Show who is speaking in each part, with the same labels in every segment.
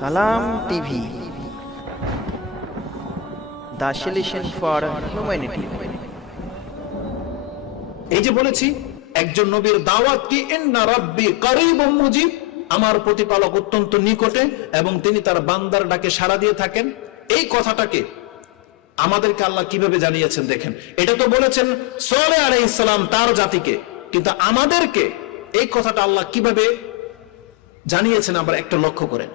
Speaker 1: Salam TV. The solution for humanity.
Speaker 2: এই যে বলেছি, একজন নবীর দাওয়াত কি? ইন্না রাব্বি করিব মুজিব। আমার প্রতিপালক অত্যন্ত নিকটে এবং তিনি তার বান্দার ডাকে সাড়া দিয়ে থাকেন। এই কথাটাকে আমাদেরকে আল্লাহ কীভাবে জানিয়েছেন দেখেন। এটা তো বলেছেন সোলে আলাই ইসলাম তার জাতিকে। কিন্তু আমাদেরকে এই কথাটা আল্লাহ কীভাবে জানিয়েছেন আবার একটা লক্ষ্য করেন।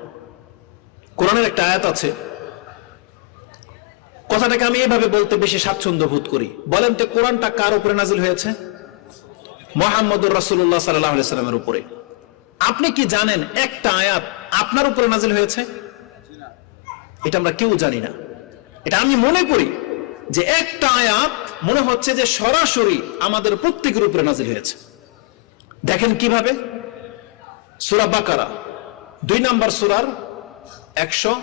Speaker 2: কোরআনের একটা আয়াত আছে। কথাটাকে আমি এইভাবে বলতে বেশি স্বাচ্ছন্দ্য বোধ করি। বলেন তো কোরআনটা কার উপরে নাজিল হয়েছে? মোহাম্মদুর রাসুল্লাহ সাল্লামের উপরে। আপনি কি জানেন একটা আয়াত আপনার উপরে নাজিল হয়েছে? এটা আমরা কেউ জানি না। এটা আমি মনে করি যে একটা আয়াত মনে হচ্ছে যে সরাসরি আমাদের প্রত্যেকের উপরে নাজিল হয়েছে। দেখেন কীভাবে? সুরা বাকারা, দুই নাম্বার সুরার একশো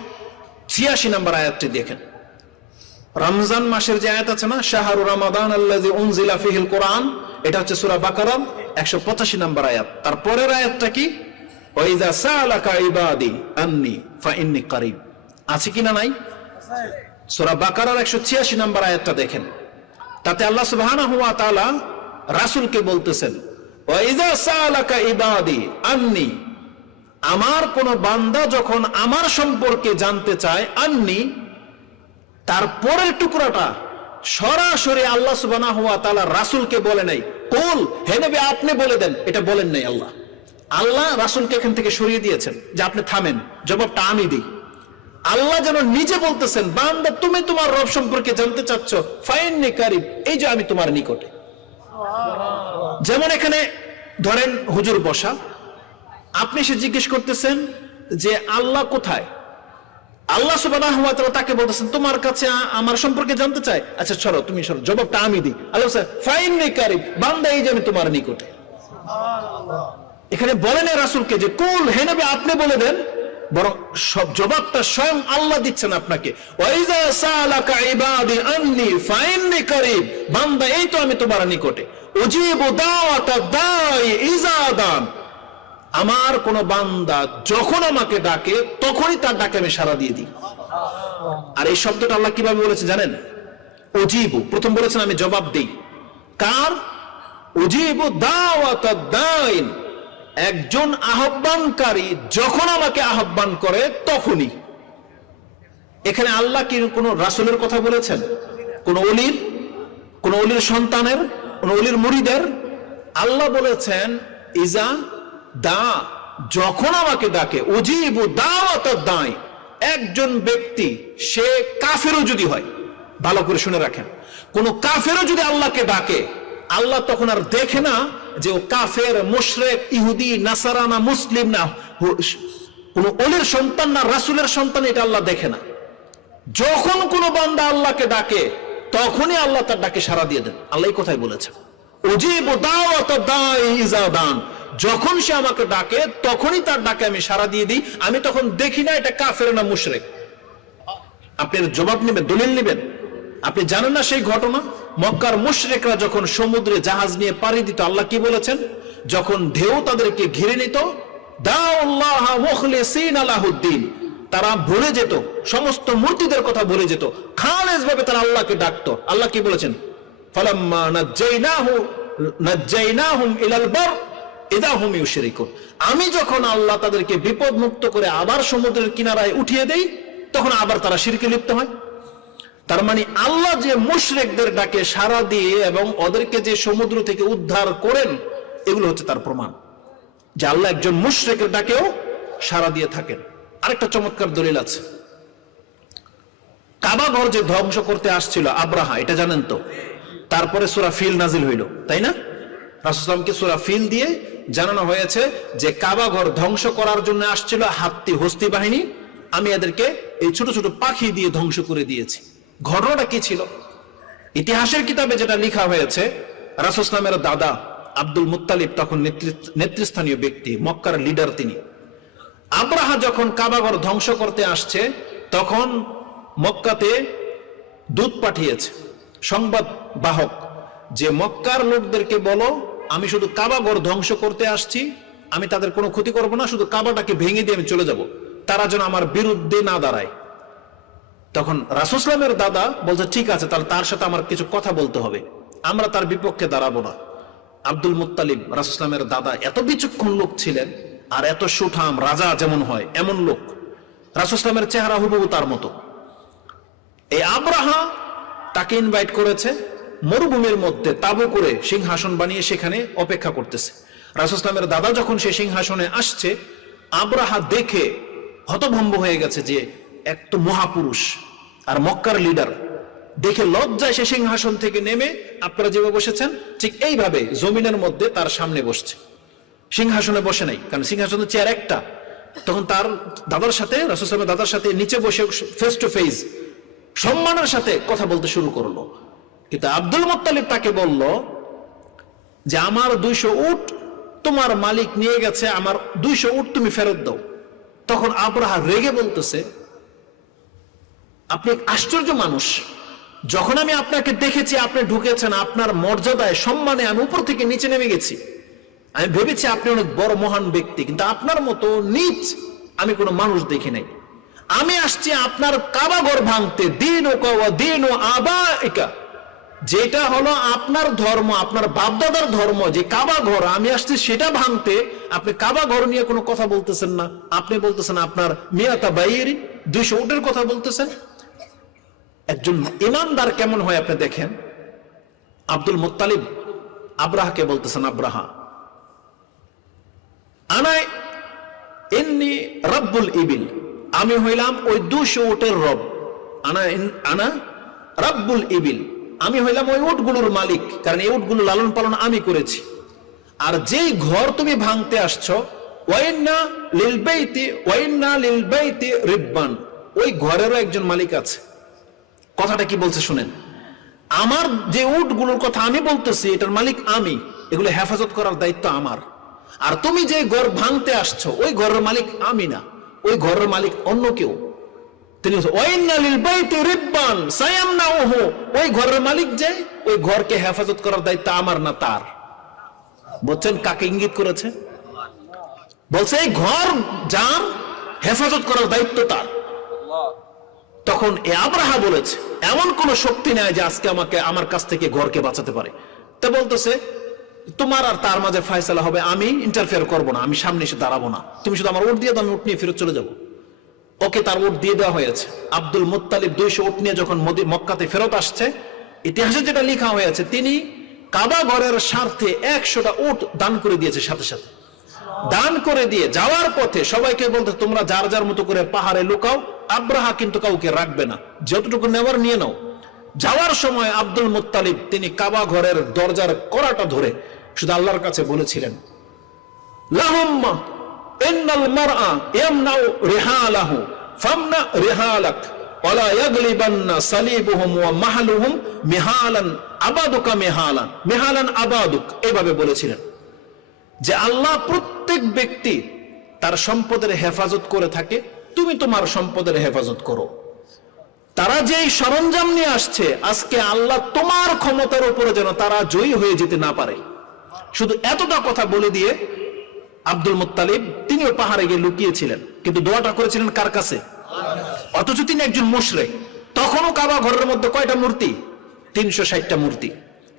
Speaker 2: ছিয়াশি নাম্বার আয়াতটি দেখেন। রমজান মাসের যে আয়াত আছে না, শাহরু রমাদান উনজিলা ফিহিল কোরআন, এটা হচ্ছে সূরা বাকারা 185 নম্বর আয়াত। তার পরের আয়াতটা কি? ওয়াইজা সালাকা ইবাদি আন্নি ফাইন্নি কারিব। আছে কি না নাই? সূরা বাকারার 186 নম্বর আয়াতটা দেখেন। তাতে আল্লাহ সুবহানাহু ওয়া তাআলা রাসূলকে বলতেছেন ওয়াইজা সালাকা ইবাদি আন্নি আমার কোন বান্দা যখন আমার সম্পর্কে জানতে চায়, আন্নি তারপরের টুকরাটা সরাসরি আল্লাহ সুবানা হওয়া তালা রাসুলকে বলে নাই। কোল, হে নবী, আপনি বলে দেন। এটা বলেন নাই আল্লাহ। আল্লাহ রাসুলকে এখান থেকে সরিয়ে দিয়েছেন যে আপনি থামেন। জবাবটা আমি দিই। আল্লাহ যেন নিজে বলতেছেন, বান্দা, তুমি তোমার রব সম্পর্কে জানতে চাচ্ছ? ফাইন কারিব, এই যে আমি তোমার নিকটে। যেমন এখানে ধরেন হুজুর বসা আপনি সে জিজ্ঞেস করতেছেন যে আল্লাহ কোথায়? আল্লাহ তাআলা তাকে বলতেছেন তোমার কাছে আমার সম্পর্কে জানতে চাই। আচ্ছা সরো তুমি সরো জবাবটা আমি দিই। আল্লাহ ফাইন কারিব বান্দা এই যে আমি তোমার নিকটে। এখানে বলেন রাসূলকে যে কুল হে নবী আপনি বলে দেন। বরং সব জবাবটা স্বয়ং আল্লাহ দিচ্ছেন আপনাকে। বান্দা এই তো আমি তোমার নিকটে। উজিবু দাওয়াতা দাই ইজাদান আমার কোন বান্দা যখন আমাকে ডাকে, তখনই তার ডাকে আমি সারা দিয়ে দিই। আর এই শব্দটা আল্লাহ কীভাবে বলেছে জানেন? অজীবু প্রথম বলেছেন, আমি জবাব দিই। কার? অজীবু দাইন একজন আহ্বানকারী যখন আমাকে আহ্বান করে, তখনই। এখানে আল্লাহ কি কোন রাসূলের কথা বলেছেন? কোন অলির কোন অলির সন্তানের? কোন অলির মুড়িদের? আল্লাহ বলেছেন, ইজা দা যখন আমাকে ডাকে, উজিবু দাওয়াত দায় একজন ব্যক্তি, সে কাফেরও যদি হয়, ভালো করে শুনে রাখেন, কোন কাফেরও যদি আল্লাহকে ডাকে, আল্লাহ তখন আর দেখে না যে ও কাফের, মুশরেক, ইহুদি নাসারানা মুসলিম না কোন অলির সন্তান না রাসূলের সন্তান, এটা আল্লাহ দেখে না। যখন কোন বান্দা আল্লাহকে ডাকে, তখনই আল্লাহ তার ডাকে সাড়া দিয়ে দেন। আল্লাহ কথাই বলেছেন। উজিব দাওয়াত দাই ইজা দান। যখন সে আমাকে ডাকে, তখনই তার ডাকে আমি সাড়া দিয়ে দিই। আমি তখন দেখি না, এটা কাফের না মুশরেক। আপনি জবাব নেবেন, দলিল নেবেন? আপনি জানেন না সেই ঘটনা? মক্কার মুশরেকরা যখন সমুদ্রে জাহাজ নিয়ে পাড়ি দিত, আল্লাহ কি বলেছেন? যখন ঢেউ তাদেরকে ঘিরে নিত তারা ভুলে যেত, সমস্ত মূর্তিদের কথা ভুলে যেত। খালেজ ভাবে তারা আল্লাহকে ডাকতো। আল্লাহ কি বলেছেন? ফালাম্মা নাজ্জাইনাহু নাজ্জাইনাহুম ইলাল বার। ইদা হুম ইউশরিকুন আমি যখন আল্লাহ তাদেরকে বিপদ মুক্ত করে আবার সমুদ্রের কিনারায় উঠিয়ে দেই, তখন আবার তারা শিরকে লিপ্ত হয়। তার মানে আল্লাহ যে মুশরিকদের ডাকে সাড়া দিয়ে এবং ওদেরকে যে সমুদ্র থেকে উদ্ধার করেন, এগুলো হচ্ছে তার প্রমাণ। যে আল্লাহ একজন মুশরেকের ডাকেও সারা দিয়ে থাকেন। আরেকটা চমৎকার দলিল আছে। কাবা ঘর যে ধ্বংস করতে আসছিল আব্রাহা, এটা জানেন তো? তারপরে সুরা ফিল নাজিল হইল, তাই না? রাসুলামকে সুরা ফিল দিয়ে জানানো হয়েছে যে কাবা ঘর ধ্বংস করার জন্য আসছিল হাত্তি হস্তি বাহিনী। আমি এদেরকে এই ছোট ছোট পাখি দিয়ে ধ্বংস করে দিয়েছি। ঘটনাটা কি ছিল? ইতিহাসের কিতাবে যেটা লেখা হয়েছে রাসুসলামের দাদা আব্দুল মুত্তালিব তখন নেতৃস্থানীয় ব্যক্তি, মক্কার লিডার তিনি। আব্রাহা যখন কাবাঘর ধ্বংস করতে আসছে, তখন মক্কাতে দূত পাঠিয়েছে, সংবাদ বাহক, যে মক্কার লোকদেরকে বলো আমি শুধু কাবাঘর ধ্বংস করতে আসছি, আমি তাদের কোনো ক্ষতি করব না, শুধু কাবাটাকে ভেঙে দিয়ে আমি চলে যাব। তারা যেন আমার বিরুদ্ধে না দাঁড়ায়। তখন রাসুসলামের দাদা বলছে, ঠিক আছে, তাহলে তার সাথে আমার কিছু কথা বলতে হবে। আমরা তার বিপক্ষে দাঁড়াবো না। আব্দুল মুত্তালিব রাসুসলামের দাদা, এত বিচক্ষণ লোক ছিলেন আর এত সুঠাম রাজা যেমন হয়, এমন লোক। রাসুসলামের চেহারা হুবহু তার মতো। এই আব্রাহা তাকে ইনভাইট করেছে। মরুভূমির মধ্যে তাবু করে সিংহাসন বানিয়ে সেখানে অপেক্ষা করতেছে। রাসুসলামের দাদা যখন সে সিংহাসনে আসছে, আব্রাহা দেখে হতভম্ব হয়ে গেছে যে এক তো মহাপুরুষ আর মক্কার লিডার। দেখে লজ্জায় সে সিংহাসন থেকে নেমে আপনারা যেভাবে বসেছেন, ঠিক এইভাবে জমিনের মধ্যে তার সামনে বসছে। সিংহাসনে বসে নাই, কারণ সিংহাসন সিংহাসনের চেয়ার একটা। তখন তার দাদার সাথে রাসুসলামের দাদার সাথে নিচে বসে ফেস টু ফেস সম্মানের সাথে কথা বলতে শুরু করল। কিন্তু আব্দুল মোত্তালিব তাকে বলল যে, আমার দুইশো উট তোমার মালিক নিয়ে গেছে, আমার দুইশো উট তুমি ফেরত দাও। তখন আব্রাহা রেগে বলতেছে, আপনি আশ্চর্য মানুষ। যখন আমি আপনাকে দেখেছি, আপনি ঢুকেছেন, আপনার মর্যাদায়, সম্মানে আমি উপর থেকে নিচে নেমে গেছি। আমি ভেবেছি আপনি অনেক বড় মহান ব্যক্তি, কিন্তু আপনার মতো নিচ আমি কোনো মানুষ দেখি নাই। আমি আসছি আপনার কাবাগর ভাঙতে। দিন ও কাওয়া দিন ও আবা একা যেটা হলো আপনার ধর্ম, আপনার বাপদাদার ধর্ম, যে কাবা ঘর, আমি আসছি সেটা ভাঙতে আপনি কাবা ঘর নিয়ে কোনো কথা বলতেছেন না। আপনি বলতেছেন আপনার মিয়াতা বাইরি, দুইশো উটের কথা বলতেছেন। একজন ইমানদার কেমন হয় আপনি দেখেন? আব্দুল মুত্তালিব আব্রাহাকে বলতেছেন, আব্রাহা আনায় এমনি রব্বুল ইবিল, আমি হইলাম ওই দুশো উটের রব। আনা আনা রব্বুল ইবিল। আমি হইলাম ওই উটগুলোর মালিক, কারণ এই উটগুলো লালন পালন আমি করেছি। আর যেই ঘর তুমি ভাঙতে আসছো, ওয়াইন্না লিলবাইতি ওয়াইন্না লিলবাইতি রিব্বান, ওই ঘরেরও একজন মালিক আছে। কথাটা কি বলছে শুনেন? আমার যে উটগুলোর কথা আমি বলতেছি, এটার মালিক আমি, এগুলো হেফাজত করার দায়িত্ব আমার। আর তুমি যে ঘর ভাঙতে আসছো, ওই ঘরের মালিক আমি না, ওই ঘরের মালিক অন্য কেউ। তিনি। ওই ঘরের মালিক যে, ওই ঘরকে হেফাজত করার দায়িত্ব আমার না তার। বলছেন কাকে ইঙ্গিত করেছে? বলছে, এই ঘর যার হেফাজত করার দায়িত্ব তার। তখন এ আবরাহা বলেছে, এমন কোন শক্তি নেই যে আজকে আমাকে, আমার কাছ থেকে ঘরকে বাঁচাতে পারে। তা বলতেছে, তোমার আর তার মাঝে ফয়সালা হবে, আমি ইন্টারফেয়ার করব না, আমি সামনে এসে দাঁড়াবো না। তুমি শুধু আমার ওট দিয়ে দাও, আমি উঠ নিয়ে ফেরত চলে যাব। ওকে তার ওট দিয়ে দেওয়া হয়েছে। আব্দুল মুত্তালিব দুইশো উট নিয়ে যখন মক্কাতে ফেরত আসছে, ইতিহাসে যেটা লেখা হয়েছে, তিনি কাবা ঘরের স্বার্থে একশোটা উট দান করে দিয়েছে সাথে সাথে। দান করে দিয়ে যাওয়ার পথে সবাইকে বলতে, তোমরা যার যার মতো করে পাহাড়ে লুকাও, আব্রাহা কিন্তু কাউকে রাখবে না। যতটুকু নেওয়ার নিয়ে নাও। যাওয়ার সময় আব্দুল মুত্তালিব তিনি কাবা ঘরের দরজার করাটা ধরে শুধু আল্লাহর কাছে বলেছিলেন, লাহুম্মা ইন্নাল মারআ ইয়ামনাউ রিহালাহু। ফামনা রিহালাক ওয়ালা ইয়াগলিবান্না সালিবুহুম ওয়া মাহলুহুম মিহালান আবাদুকা মিহালান মিহালান এইভাবে বলেছিলেন। যে আল্লাহ প্রত্যেক ব্যক্তি তার সম্পদের হেফাজত করে থাকে, তুমি তোমার সম্পদের হেফাজত করো। তারা যেই সরঞ্জাম নিয়ে আসছে, আজকে আল্লাহ তোমার ক্ষমতার উপরে যেন তারা জয়ী হয়ে যেতে না পারে। শুধু এতটা কথা বলে দিয়ে আব্দুল মুত্তালিব তিনিও পাহাড়ে গিয়ে লুকিয়েছিলেন, কিন্তু দোয়াটা করেছিলেন কার কাছে? অথচ তিনি একজন মুশরে তখনও কাবা ঘরের মধ্যে কয়টা মূর্তি? তিনশো ষাটটা মূর্তি।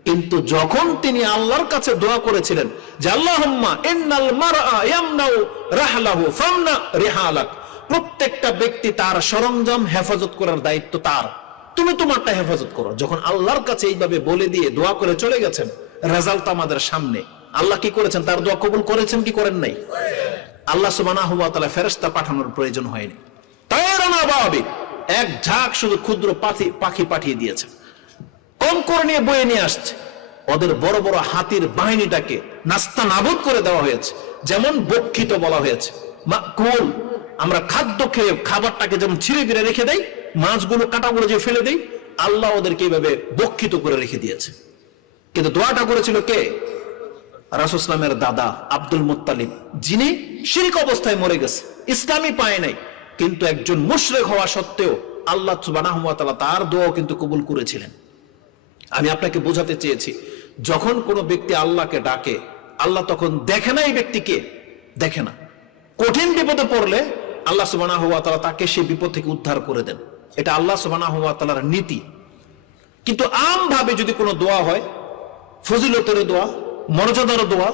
Speaker 2: কিন্তু যখন তিনি আল্লাহর কাছে দোয়া করেছিলেন যে রিহালাক। প্রত্যেকটা ব্যক্তি তার সরঞ্জাম হেফাজত করার দায়িত্ব তার। তুমি তোমারটা হেফাজত করো। যখন আল্লাহর কাছে এইভাবে বলে দিয়ে দোয়া করে চলে গেছেন, রেজাল্ট আমাদের সামনে। আল্লাহ কি করেছেন? তার দোয়া কবুল করেছেন কি করেন নাই? আল্লাহ সুবহানাহু ওয়া তাআলা ফেরেশতা পাঠানোর প্রয়োজন হয়নি। এক ঝাঁক শুধু ক্ষুদ্র পাখি পাখি পাঠিয়ে দিয়েছে। কম করে নিয়ে বয়ে নিয়ে আসছে। ওদের বড় বড় হাতির বাহিনীটাকে নাস্তা নাবুদ করে দেওয়া হয়েছে, যেমন বক্ষিত বলা হয়েছে। আমরা খাদ্য খেয়ে খাবারটাকে যেমন ছিঁড়ে ফিরে রেখে দেই, মাছগুলো কাটাগুলো যে ফেলে দেই, আল্লাহ ওদেরকে এইভাবে বক্ষিত করে রেখে দিয়েছে। কিন্তু দোয়াটা করেছিল কে? রাসুসলামের দাদা আব্দুল মুত্তালিব, যিনি শিরিক অবস্থায় মরে গেছে। ইসলামই পায় নাই। কিন্তু একজন মুশরেক হওয়া সত্ত্বেও আল্লাহ ওয়া তার দোয়াও কিন্তু কবুল করেছিলেন। আমি আপনাকে বোঝাতে চেয়েছি, যখন কোনো ব্যক্তি আল্লাহকে ডাকে, আল্লাহ তখন দেখে না এই ব্যক্তিকে, দেখে না। কঠিন বিপদে পড়লে আল্লাহ সুবানা হুয়া তালা তাকে সেই বিপদ থেকে উদ্ধার করে দেন। এটা আল্লাহ সুবানা হুয়া তালার নীতি। কিন্তু আমভাবে যদি কোনো দোয়া হয়, ফজিলতের দোয়া, মর্যাদার দোয়া,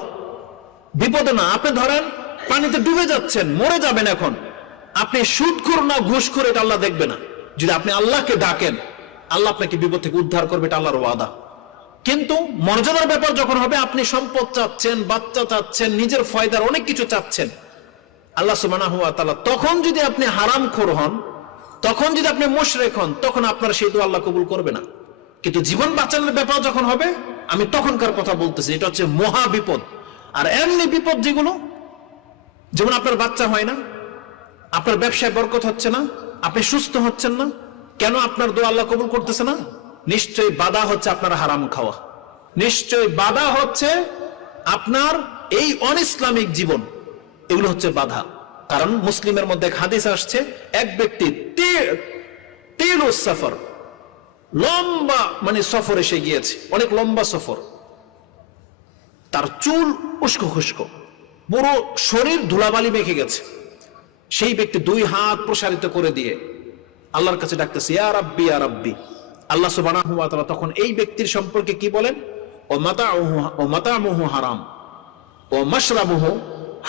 Speaker 2: বিপদে না, আপনি ধরেন পানিতে ডুবে যাচ্ছেন, মরে যাবেন এখন আপনি সুদ করুন না, ঘুষ করে, এটা আল্লাহ দেখবে না। যদি আপনি আল্লাহকে ডাকেন, আল্লাহ আপনাকে বিপদ থেকে উদ্ধার করবে, এটা আল্লাহর ওয়াদা। কিন্তু মর্যাদার ব্যাপার যখন হবে, আপনি সম্পদ চাচ্ছেন, বাচ্চা চাচ্ছেন, নিজের ফয়দার অনেক কিছু চাচ্ছেন। আল্লাহ তাআলা তখন যদি আপনি হারাম খোর হন, তখন যদি আপনি মুশরিক হন, তখন আপনার সেই দোয়া আল্লাহ কবুল করবে না। কিন্তু জীবন বাঁচানোর ব্যাপার যখন হবে, আমি তখনকার কথা বলতেছি, এটা হচ্ছে মহা বিপদ। আর এমনি বিপদ যেগুলো, যেমন আপনার বাচ্চা হয় না আপনার ব্যবসায় বরকত হচ্ছে না? আপনি সুস্থ হচ্ছেন না? কেন আপনার দোয়া আল্লাহ কবুল করতেছে না? নিশ্চয়ই বাধা হচ্ছে আপনার হারাম খাওয়া। নিশ্চয়ই বাধা হচ্ছে আপনার এই অনিসলামিক জীবন। এগুলো হচ্ছে বাধা। কারণ মুসলিমের মধ্যে এক হাদিস আসছে, এক ব্যক্তি তিল সফর, লম্বা মানে সফর এসে গিয়েছে, অনেক লম্বা সফর। তার চুল উস্কো খুস্কো, পুরো শরীর ধুলাবালি মেখে গেছে। সেই ব্যক্তি দুই হাত প্রসারিত করে দিয়ে আল্লাহর কাছে ডাকতেছে, ইয়া রাব্বি ইয়া রাব্বি। আল্লাহ সুবহানাহু ওয়া তাআলা তখন এই ব্যক্তির সম্পর্কে কি বলেন? ও মাতাউহু, ও মাতামুহু হারাম, ও মাশরাবুহু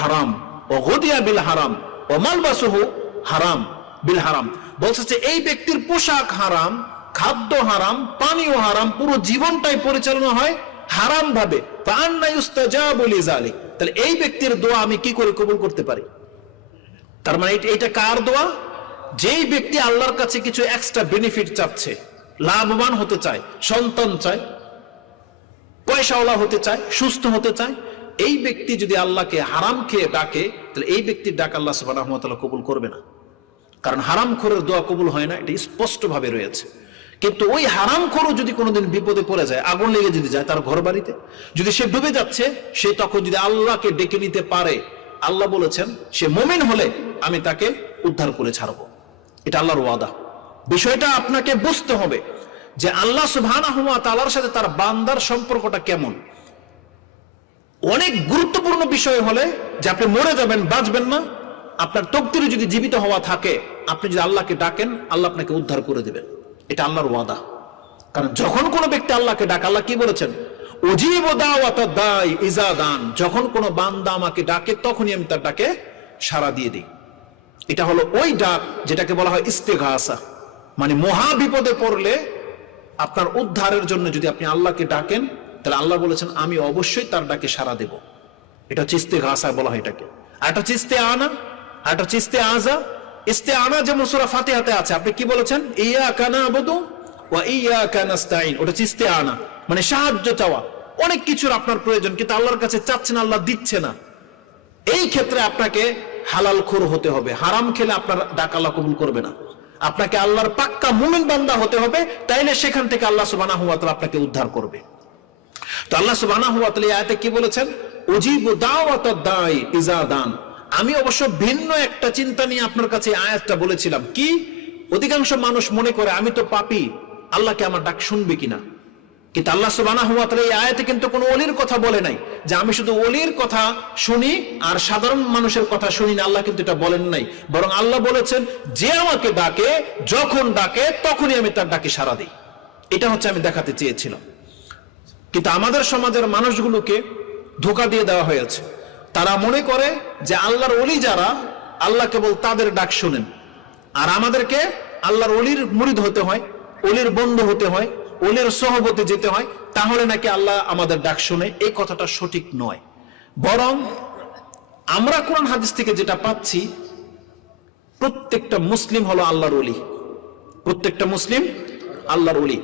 Speaker 2: হারাম, ও গদিয়া বিল হারাম, ও মালবাসুহু হারাম, বিল হারাম। বলছে যে এই ব্যক্তির পোশাক হারাম, খাদ্য হারাম পানীয় হারাম, পুরো জীবনটাই পরিচালনা হয় হারাম ভাবে তাহলে এই ব্যক্তির দোয়া আমি কি করে কবুল করতে পারি? তার মানে এটা- কার দোয়া? যেই ব্যক্তি আল্লাহর কাছে কিছু এক্সট্রা বেনিফিট চাচ্ছে, লাভবান হতে চায়, সন্তান চায়, পয়সাওয়ালা হতে চায়, সুস্থ হতে চায়, এই ব্যক্তি যদি আল্লাহকে হারাম খেয়ে ডাকে, তাহলে এই ব্যক্তির ডাক আল্লাহ তাআলা কবুল করবে না। কারণ হারাম খোরের দোয়া কবুল হয় না, এটা স্পষ্ট ভাবে রয়েছে। কিন্তু ওই হারাম খোরও যদি কোনোদিন বিপদে পড়ে যায়, আগুন লেগে যদি যায় তার ঘর বাড়িতে যদি সে ডুবে যাচ্ছে, সে তখন যদি আল্লাহকে ডেকে নিতে পারে আল্লাহ বলেছেন, সে মোমেন হলে আমি তাকে উদ্ধার করে ছাড়বো। এটা আল্লাহর ওয়াদা। বিষয়টা আপনাকে বুঝতে হবে যে আল্লাহ সুবহানাহু ওয়া তাআলার সাথে তার বান্দার সম্পর্কটা কেমন। অনেক গুরুত্বপূর্ণ বিষয় হলে যে আপনি মরে যাবেন, বাঁচবেন না, আপনার তকদিরে যদি জীবিত হওয়া থাকে, আপনি যদি আল্লাহকে ডাকেন, আল্লাহ আপনাকে উদ্ধার করে দিবেন। এটা আল্লাহর ওয়াদা। কারণ যখন কোনো ব্যক্তি আল্লাহকে ডাক, আল্লাহ কি বলেছেন? অজীব দাওয়াত দাই ইজা দান যখন কোনো বান্দা আমাকে ডাকে, তখনই আমি তার ডাকে সাড়া দিয়ে দিই। এটা হলো ওই ডাক যেটাকে বলা হয় ইস্তেঘাসা মানে মহা বিপদে পড়লে আপনার উদ্ধারের জন্য যদি আপনি আল্লাহকে ডাকেন, তাহলে আল্লাহ বলেছেন, আমি অবশ্যই তার ডাকে সাড়া দেব। এটা হচ্ছে ইস্তেঘাসা বলা হয় এটাকে। হচ্ছে ইস্তে আনা আর ইস্তে আজা ইস্তে আনা যেমন সুরা ফাতিহাতে আছে, আপনি কি বলেছেন? ইয়া কানা আবুদু ওয়া ইয়া কানাস্তাইন ওটা হচ্ছে ইস্তে আনা মানে সাহায্য চাওয়া। অনেক কিছুর আপনার প্রয়োজন, কিন্তু আল্লাহর কাছে চাচ্ছেন, আল্লাহ দিচ্ছে না। এই ক্ষেত্রে আপনাকে হালাল খোর হতে হবে, হারাম খেলে আপনার ডাক আল্লাহ কবুল করবে না। আপনাকে আল্লাহর পাক্কা মুমিন বান্দা হতে হবে তাইলে সেখান থেকে আল্লাহ সুবহানাহু ওয়া তাআলা আপনাকে উদ্ধার করবে। তো আল্লাহ তাআলা এই আয়াতে কি বলেছেন? উজিবু দাওয়াত দায় ইজা দান। আমি অবশ্য ভিন্ন একটা চিন্তা নিয়ে আপনার কাছে আয়াতটা বলেছিলাম। কি? অধিকাংশ মানুষ মনে করে, আমি তো পাপি আল্লাহকে আমার ডাক শুনবে কিনা? কিন্তু আল্লাহ সুবহানাহু ওয়া তাআলা এই আয়াতে কিন্তু কোনো অলির কথা বলে নাই। যে আমি শুধু অলির কথা শুনি আর সাধারণ মানুষের কথা শুনি না, আল্লাহ কিন্তু এটা বলেন নাই। বরং আল্লাহ বলেছেন, যে আমাকে ডাকে, যখন ডাকে, তখনই আমি তার ডাকে সাড়া দিই। এটা হচ্ছে আমি দেখাতে চেয়েছিলাম। কিন্তু আমাদের সমাজের মানুষগুলোকে ধোকা দিয়ে দেওয়া হয়েছে। তারা মনে করে যে আল্লাহর অলি যারা, আল্লাহ কেবল তাদের ডাক শোনেন। আর আমাদেরকে আল্লাহর অলির মুরিদ হতে হয়, অলির বন্ধু হতে হয় অলির সহবতে যেতে হয়, তাহলে নাকি আল্লাহ আমাদের ডাক শোনে। এই কথাটা সঠিক নয়। বরং আমরা কোরআন হাদিস থেকে যেটা পাচ্ছি, প্রত্যেকটা মুসলিম হলো আল্লাহর অলি প্রত্যেকটা মুসলিম আল্লাহর অলি